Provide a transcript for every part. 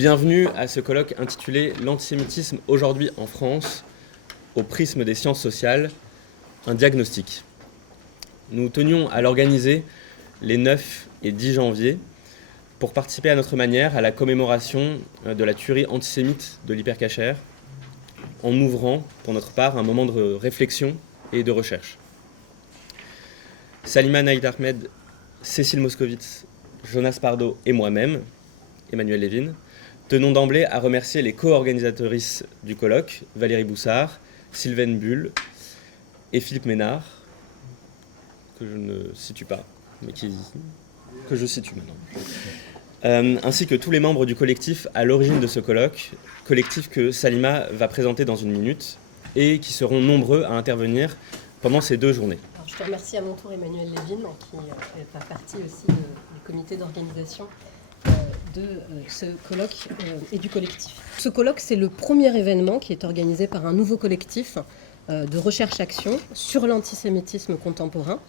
Bienvenue à ce colloque intitulé « L'antisémitisme aujourd'hui en France, au prisme des sciences sociales, un diagnostic ». Nous tenions à l'organiser les 9 et 10 janvier pour participer à notre manière à la commémoration de la tuerie antisémite de l'Hypercacher, en ouvrant pour notre part un moment de réflexion et de recherche. Salima Naïd Ahmed, Cécile Moscovitz, Jonas Pardo et moi-même, Emmanuel Lévin, tenons d'emblée à remercier les co-organisatrices du colloque, Valérie Boussard, Sylvaine Bull et Philippe Ménard, que je ne situe pas, mais que je situe maintenant. Ainsi que tous les membres du collectif à l'origine de ce colloque, collectif que Salima va présenter dans une minute, et qui seront nombreux à intervenir pendant ces 2 journées. Alors, je te remercie à mon tour Emmanuel Lévin, qui fait partie aussi du comité d'organisation de ce colloque et du collectif. Ce colloque, c'est le premier événement qui est organisé par un nouveau collectif de recherche-action sur l'antisémitisme contemporain,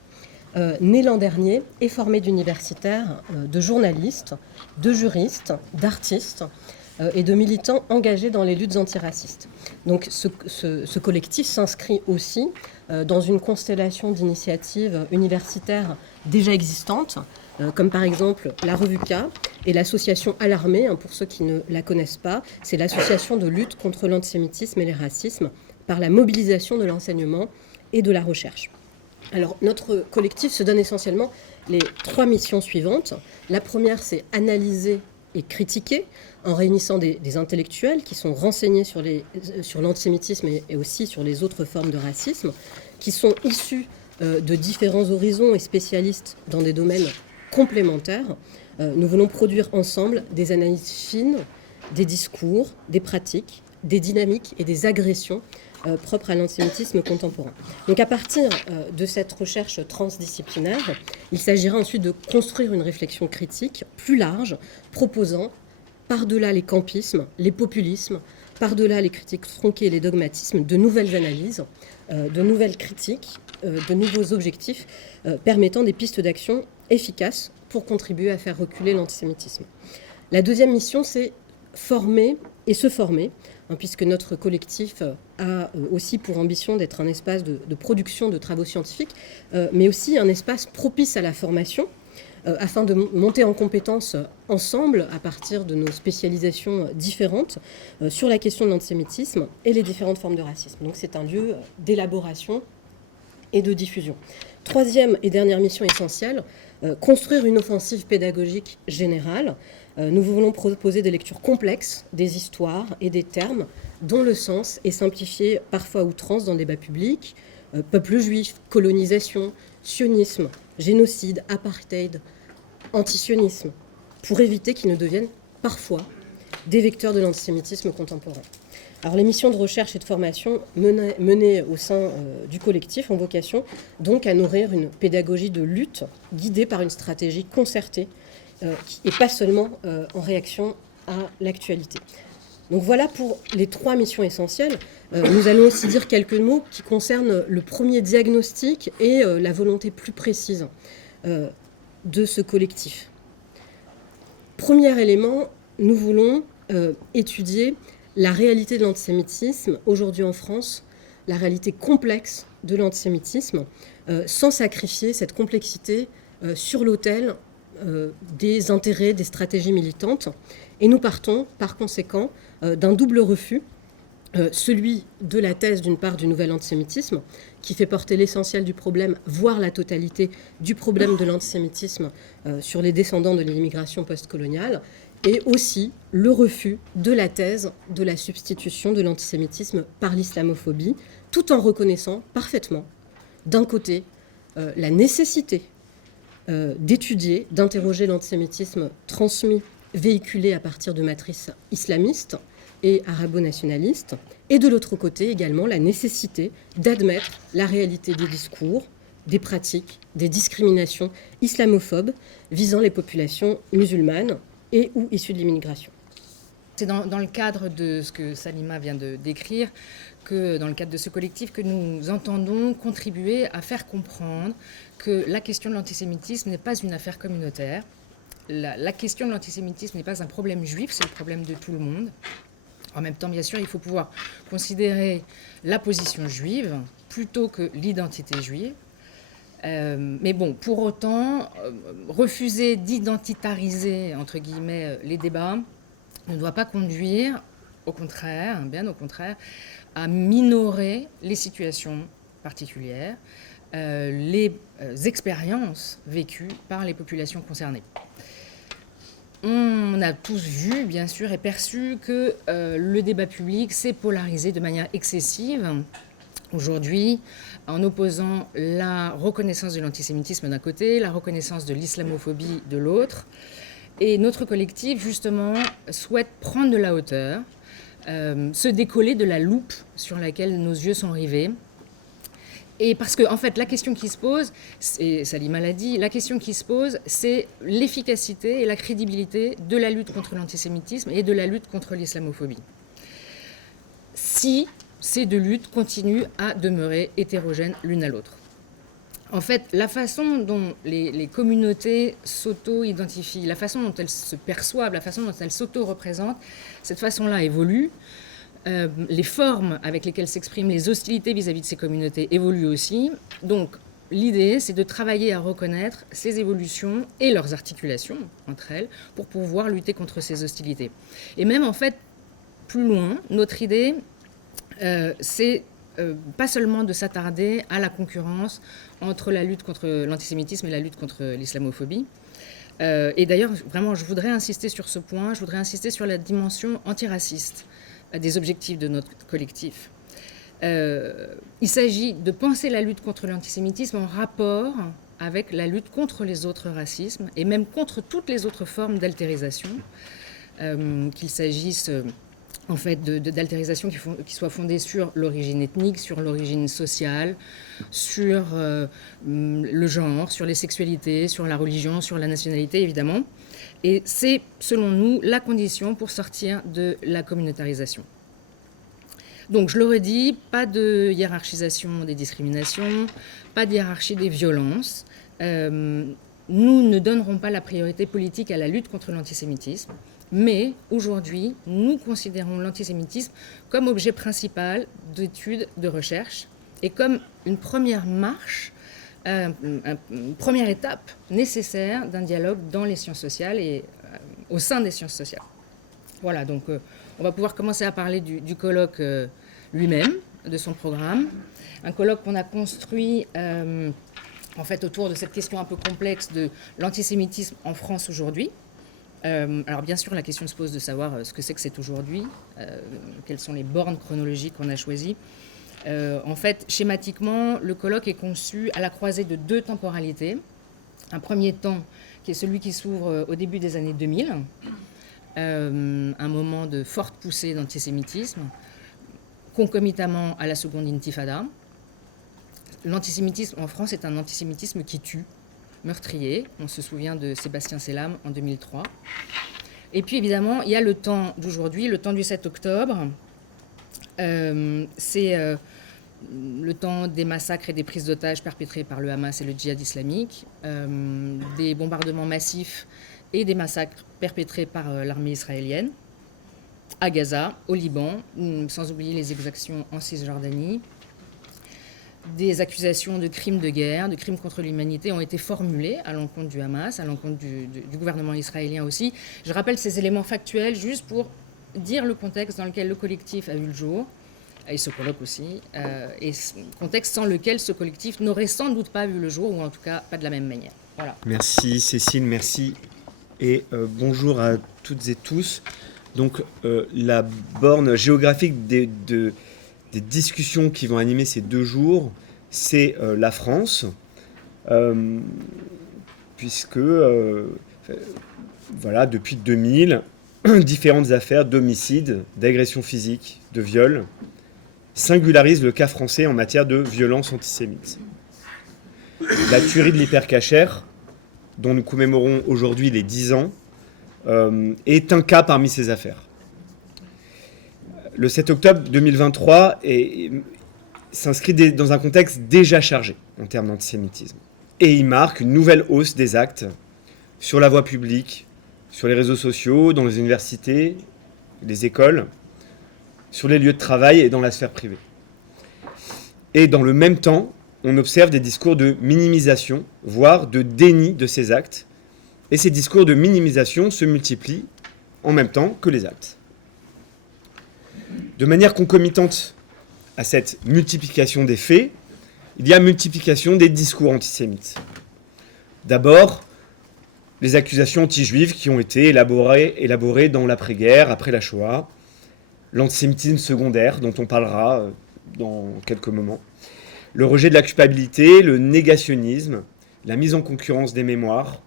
né l'an dernier et formé d'universitaires, de journalistes, de juristes, d'artistes et de militants engagés dans les luttes antiracistes. Donc ce collectif s'inscrit aussi dans une constellation d'initiatives universitaires déjà existantes, comme par exemple la Revue K et l'association Alarmée, pour ceux qui ne la connaissent pas, c'est l'association de lutte contre l'antisémitisme et les racismes par la mobilisation de l'enseignement et de la recherche. Alors, notre collectif se donne essentiellement les 3 missions suivantes. La première, c'est analyser et critiquer en réunissant des intellectuels qui sont renseignés sur l'antisémitisme et aussi sur les autres formes de racisme, qui sont issus de différents horizons et spécialistes dans des domaines complémentaires. Nous voulons produire ensemble des analyses fines, des discours, des pratiques, des dynamiques et des agressions propres à l'antisémitisme contemporain. Donc à partir de cette recherche transdisciplinaire, il s'agira ensuite de construire une réflexion critique plus large, proposant par-delà les campismes, les populismes, par-delà les critiques tronquées et les dogmatismes, de nouvelles analyses, de nouvelles critiques, de nouveaux objectifs permettant des pistes d'action efficaces pour contribuer à faire reculer l'antisémitisme. La deuxième mission, c'est former et se former, puisque notre collectif a aussi pour ambition d'être un espace de production de travaux scientifiques, mais aussi un espace propice à la formation, afin de monter en compétences ensemble, à partir de nos spécialisations différentes, sur la question de l'antisémitisme et les différentes formes de racisme. Donc c'est un lieu d'élaboration et de diffusion. Troisième et dernière mission essentielle, construire une offensive pédagogique générale. Nous voulons proposer des lectures complexes, des histoires et des termes dont le sens est simplifié parfois à outrance dans le débat public. Peuple juif, colonisation, sionisme, génocide, apartheid, antisionisme, pour éviter qu'ils ne deviennent parfois des vecteurs de l'antisémitisme contemporain. Alors les missions de recherche et de formation menées au sein du collectif ont vocation donc à nourrir une pédagogie de lutte guidée par une stratégie concertée et pas seulement en réaction à l'actualité. Donc voilà pour les 3 missions essentielles. Nous allons aussi dire quelques mots qui concernent le premier diagnostic et la volonté plus précise de ce collectif. Premier élément, nous voulons étudier la réalité de l'antisémitisme aujourd'hui en France, la réalité complexe de l'antisémitisme, sans sacrifier cette complexité sur l'autel des intérêts, des stratégies militantes. Et nous partons par conséquent d'un double refus, celui de la thèse d'une part du nouvel antisémitisme, qui fait porter l'essentiel du problème, voire la totalité du problème de l'antisémitisme sur les descendants de l'immigration postcoloniale, et aussi le refus de la thèse de la substitution de l'antisémitisme par l'islamophobie, tout en reconnaissant parfaitement, d'un côté, la nécessité d'étudier, d'interroger l'antisémitisme transmis, véhiculé à partir de matrices islamistes et arabo-nationalistes, et de l'autre côté également la nécessité d'admettre la réalité des discours, des pratiques, des discriminations islamophobes visant les populations musulmanes et ou issues de l'immigration. C'est dans le cadre de ce que Salima vient de décrire, que dans le cadre de ce collectif, que nous entendons contribuer à faire comprendre que la question de l'antisémitisme n'est pas une affaire communautaire, la question de l'antisémitisme n'est pas un problème juif, c'est le problème de tout le monde. En même temps, bien sûr, il faut pouvoir considérer la position juive plutôt que l'identité juive. Mais bon, pour autant, refuser d'identitariser, entre guillemets, les débats ne doit pas conduire, au contraire, bien au contraire, à minorer les situations particulières, les expériences vécues par les populations concernées. On a tous vu, bien sûr, et perçu que le débat public s'est polarisé de manière excessive aujourd'hui, en opposant la reconnaissance de l'antisémitisme d'un côté, la reconnaissance de l'islamophobie de l'autre. Et notre collectif, justement, souhaite prendre de la hauteur, se décoller de la loupe sur laquelle nos yeux sont rivés. Et parce que, en fait, la question qui se pose, et Salima l'a dit, la question qui se pose, c'est l'efficacité et la crédibilité de la lutte contre l'antisémitisme et de la lutte contre l'islamophobie. Si ces deux luttes continuent à demeurer hétérogènes l'une à l'autre. En fait, la façon dont les communautés s'auto-identifient, la façon dont elles se perçoivent, la façon dont elles s'auto-représentent, cette façon-là évolue. Les formes avec lesquelles s'expriment les hostilités vis-à-vis de ces communautés évoluent aussi. Donc, l'idée, c'est de travailler à reconnaître ces évolutions et leurs articulations entre elles pour pouvoir lutter contre ces hostilités. Et même, en fait, plus loin, notre idée, c'est pas seulement de s'attarder à la concurrence entre la lutte contre l'antisémitisme et la lutte contre l'islamophobie. Et d'ailleurs, vraiment, je voudrais insister sur ce point, je voudrais insister sur la dimension antiraciste des objectifs de notre collectif. Il s'agit de penser la lutte contre l'antisémitisme en rapport avec la lutte contre les autres racismes et même contre toutes les autres formes d'altérisation, qu'il s'agisse en fait d'altérisation qui soient fondées sur l'origine ethnique, sur l'origine sociale, sur le genre, sur les sexualités, sur la religion, sur la nationalité évidemment. Et c'est, selon nous, la condition pour sortir de la communautarisation. Donc, je le redis, pas de hiérarchisation des discriminations, pas de hiérarchie des violences. Nous ne donnerons pas la priorité politique à la lutte contre l'antisémitisme, mais aujourd'hui, nous considérons l'antisémitisme comme objet principal d'études, de recherche, et comme une première marche, une première étape nécessaire d'un dialogue dans les sciences sociales et au sein des sciences sociales. Voilà, donc on va pouvoir commencer à parler du colloque lui-même, de son programme. Un colloque qu'on a construit en fait autour de cette question un peu complexe de l'antisémitisme en France aujourd'hui. Alors bien sûr, la question se pose de savoir ce que c'est aujourd'hui, quelles sont les bornes chronologiques qu'on a choisies. En fait, schématiquement, le colloque est conçu à la croisée de deux temporalités. Un premier temps qui est celui qui s'ouvre au début des années 2000, un moment de forte poussée d'antisémitisme, concomitamment à la seconde intifada. L'antisémitisme en France est un antisémitisme qui tue, meurtrier. On se souvient de Sébastien Selam en 2003. Et puis évidemment, il y a le temps d'aujourd'hui, le temps du 7 octobre. C'est le temps des massacres et des prises d'otages perpétrés par le Hamas et le djihad islamique, des bombardements massifs et des massacres perpétrés par l'armée israélienne à Gaza, au Liban, sans oublier les exactions en Cisjordanie. Des accusations de crimes de guerre, de crimes contre l'humanité ont été formulées à l'encontre du Hamas, à l'encontre du gouvernement israélien aussi. Je rappelle ces éléments factuels juste pour dire le contexte dans lequel le collectif a vu le jour, et ce colloque aussi, et contexte sans lequel ce collectif n'aurait sans doute pas vu le jour, ou en tout cas pas de la même manière. Voilà. Merci Cécile, merci. Et bonjour à toutes et tous. Donc la borne géographique des discussions qui vont animer ces 2 jours, c'est la France, puisque voilà, depuis 2000, différentes affaires d'homicide, d'agression physique, de viol, singularisent le cas français en matière de violence antisémite. La tuerie de l'hypercachère, dont nous commémorons aujourd'hui les 10 ans, est un cas parmi ces affaires. Le 7 octobre 2023 s'inscrit dans un contexte déjà chargé en termes d'antisémitisme. Et il marque une nouvelle hausse des actes sur la voie publique, sur les réseaux sociaux, dans les universités, les écoles, sur les lieux de travail et dans la sphère privée. Et dans le même temps, on observe des discours de minimisation, voire de déni de ces actes. Et ces discours de minimisation se multiplient en même temps que les actes. De manière concomitante à cette multiplication des faits, il y a multiplication des discours antisémites. D'abord, les accusations anti-juives qui ont été élaborées dans l'après-guerre, après la Shoah, l'antisémitisme secondaire, dont on parlera dans quelques moments, le rejet de la culpabilité, le négationnisme, la mise en concurrence des mémoires,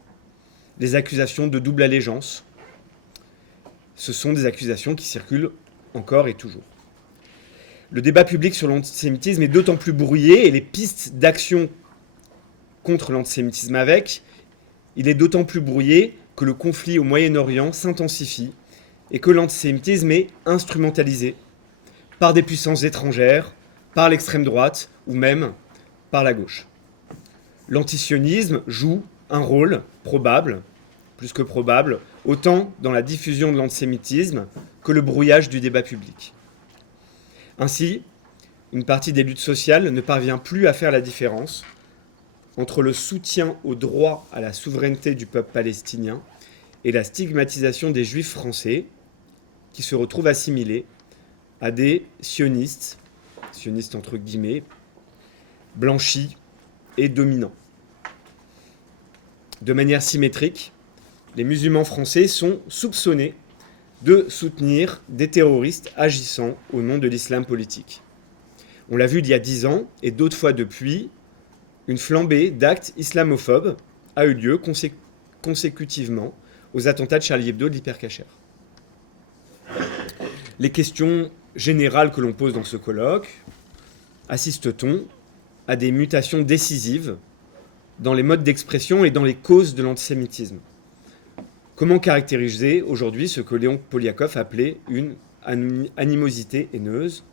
les accusations de double allégeance. Ce sont des accusations qui circulent encore et toujours. Le débat public sur l'antisémitisme est d'autant plus brouillé et les pistes d'action contre l'antisémitisme il est d'autant plus brouillé que le conflit au Moyen-Orient s'intensifie et que l'antisémitisme est instrumentalisé par des puissances étrangères, par l'extrême droite ou même par la gauche. L'antisionisme joue un rôle probable, plus que probable, autant dans la diffusion de l'antisémitisme que le brouillage du débat public. Ainsi, une partie des luttes sociales ne parvient plus à faire la différence entre le soutien au droit à la souveraineté du peuple palestinien et la stigmatisation des juifs français qui se retrouvent assimilés à des sionistes entre guillemets, blanchis et dominants. De manière symétrique, les musulmans français sont soupçonnés de soutenir des terroristes agissant au nom de l'islam politique. On l'a vu il y a 10 ans et d'autres fois depuis, une flambée d'actes islamophobes a eu lieu consécutivement aux attentats de Charlie Hebdo de l'Hypercacher. Les questions générales que l'on pose dans ce colloque, assiste-t-on à des mutations décisives dans les modes d'expression et dans les causes de l'antisémitisme? Comment caractériser aujourd'hui ce que Léon Poliakov appelait une animosité haineuse?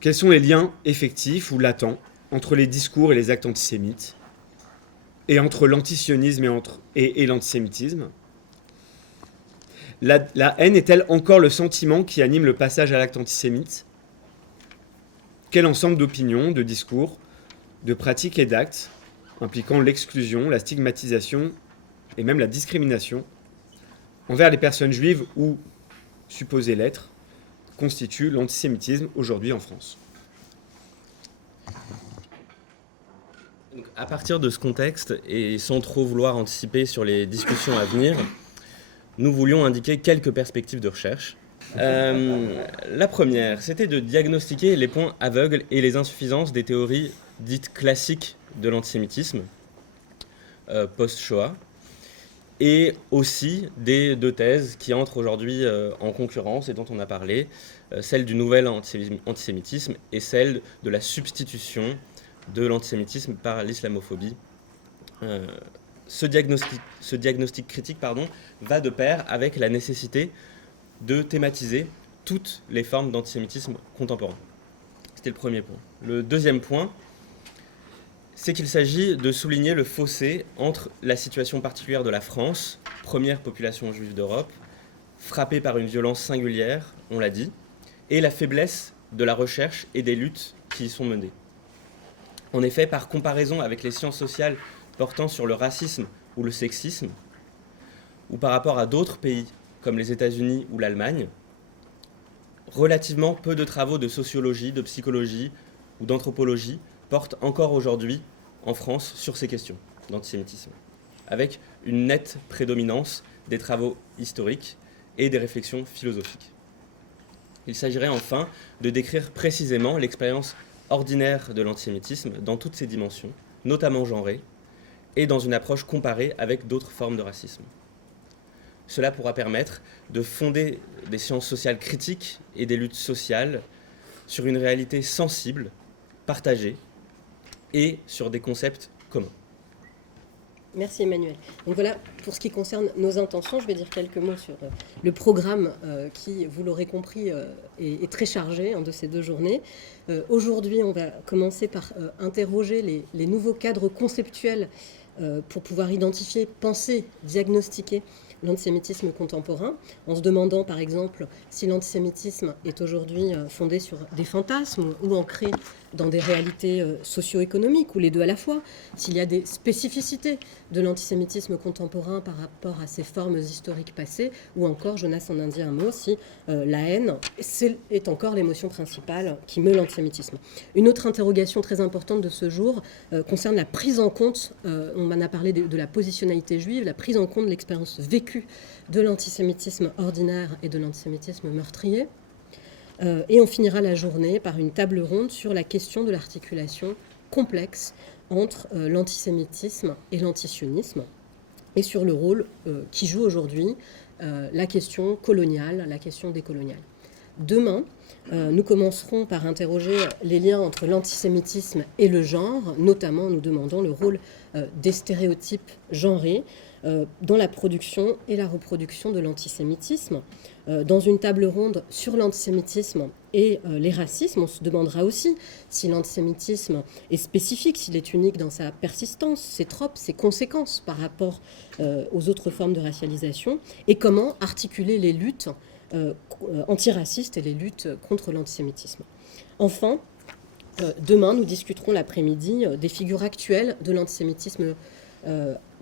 Quels sont les liens effectifs ou latents entre les discours et les actes antisémites, et entre l'antisionisme et l'antisémitisme? La haine est-elle encore le sentiment qui anime le passage à l'acte antisémite? Quel ensemble d'opinions, de discours, de pratiques et d'actes impliquant l'exclusion, la stigmatisation et même la discrimination envers les personnes juives ou supposées l'être constitue l'antisémitisme aujourd'hui en France? Donc, à partir de ce contexte, et sans trop vouloir anticiper sur les discussions à venir, nous voulions indiquer quelques perspectives de recherche. La première, c'était de diagnostiquer les points aveugles et les insuffisances des théories dites classiques de l'antisémitisme post-Shoah, et aussi des deux thèses qui entrent aujourd'hui en concurrence et dont on a parlé, celle du nouvel antisémitisme et celle de la substitution de l'antisémitisme par l'islamophobie. Ce diagnostic critique va de pair avec la nécessité de thématiser toutes les formes d'antisémitisme contemporain. C'était le premier point. Le deuxième point, c'est qu'il s'agit de souligner le fossé entre la situation particulière de la France, première population juive d'Europe, frappée par une violence singulière, on l'a dit, et la faiblesse de la recherche et des luttes qui y sont menées. En effet, par comparaison avec les sciences sociales portant sur le racisme ou le sexisme, ou par rapport à d'autres pays comme les États-Unis ou l'Allemagne, relativement peu de travaux de sociologie, de psychologie ou d'anthropologie portent encore aujourd'hui en France sur ces questions d'antisémitisme, avec une nette prédominance des travaux historiques et des réflexions philosophiques. Il s'agirait enfin de décrire précisément l'expérience ordinaire de l'antisémitisme dans toutes ses dimensions, notamment genrées, et dans une approche comparée avec d'autres formes de racisme. Cela pourra permettre de fonder des sciences sociales critiques et des luttes sociales sur une réalité sensible, partagée, et sur des concepts communs. Merci Emmanuel. Donc voilà, pour ce qui concerne nos intentions, je vais dire quelques mots sur le programme qui, vous l'aurez compris, est très chargé de ces 2 journées. Aujourd'hui, on va commencer par interroger les nouveaux cadres conceptuels pour pouvoir identifier, penser, diagnostiquer l'antisémitisme contemporain, en se demandant par exemple si l'antisémitisme est aujourd'hui fondé sur des fantasmes ou ancré dans des réalités socio-économiques, ou les deux à la fois, s'il y a des spécificités de l'antisémitisme contemporain par rapport à ses formes historiques passées, ou encore, Jonas en a dit un mot, si la haine est encore l'émotion principale qui meut l'antisémitisme. Une autre interrogation très importante de ce jour concerne la prise en compte, on m'en a parlé de la positionnalité juive, la prise en compte de l'expérience vécue de l'antisémitisme ordinaire et de l'antisémitisme meurtrier. Et on finira la journée par une table ronde sur la question de l'articulation complexe entre l'antisémitisme et l'antisionisme, et sur le rôle qui joue aujourd'hui la question coloniale, la question décoloniale. Demain, nous commencerons par interroger les liens entre l'antisémitisme et le genre, notamment en nous demandant le rôle des stéréotypes genrés dans la production et la reproduction de l'antisémitisme. Dans une table ronde sur l'antisémitisme et les racismes, on se demandera aussi si l'antisémitisme est spécifique, s'il est unique dans sa persistance, ses tropes, ses conséquences par rapport aux autres formes de racialisation, et comment articuler les luttes antiracistes et les luttes contre l'antisémitisme. Enfin, demain, nous discuterons l'après-midi des figures actuelles de l'antisémitisme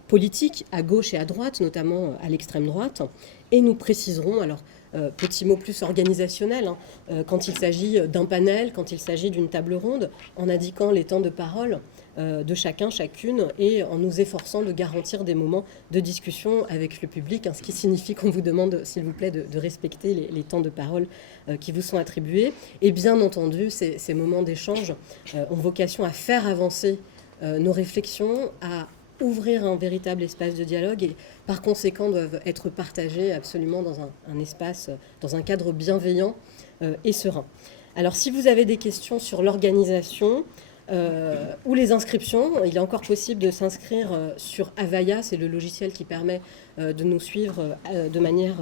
politique, à gauche et à droite, notamment à l'extrême droite, et nous préciserons, alors petit mot plus organisationnel, quand il s'agit d'un panel, quand il s'agit d'une table ronde, en indiquant les temps de parole de chacun, chacune, et en nous efforçant de garantir des moments de discussion avec le public, ce qui signifie qu'on vous demande, s'il vous plaît, de respecter les temps de parole qui vous sont attribués. Et bien entendu, ces moments d'échange ont vocation à faire avancer nos réflexions, à ouvrir un véritable espace de dialogue et par conséquent doivent être partagés absolument dans un espace, dans un cadre bienveillant et serein. Alors si vous avez des questions sur l'organisation ou les inscriptions, il est encore possible de s'inscrire sur Avaya, c'est le logiciel qui permet de nous suivre de manière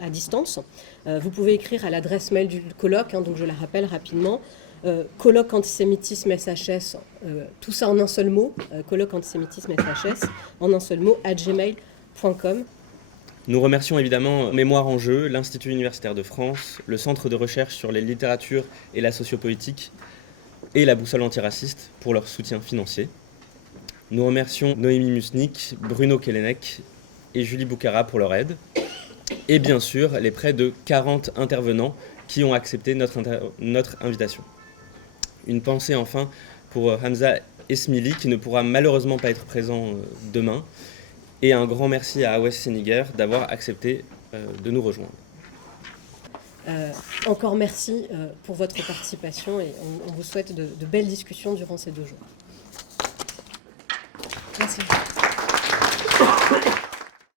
à distance. Vous pouvez écrire à l'adresse mail du colloque, donc je la rappelle rapidement, colloque antisémitisme SHS, tout ça en un seul mot, colloque antisémitisme SHS, en un seul mot, @gmail.com. Nous remercions évidemment Mémoire en Jeu, l'Institut universitaire de France, le Centre de recherche sur les littératures et la sociopolitique et la Boussole antiraciste pour leur soutien financier. Nous remercions Noémie Musnik, Bruno Kellenek et Julie Boucara pour leur aide. Et bien sûr, les près de 40 intervenants qui ont accepté notre invitation. Une pensée enfin pour Hamza Esmili qui ne pourra malheureusement pas être présent demain. Et un grand merci à Awes Seniger d'avoir accepté de nous rejoindre. Encore merci pour votre participation et on vous souhaite de belles discussions durant ces 2 jours. Merci.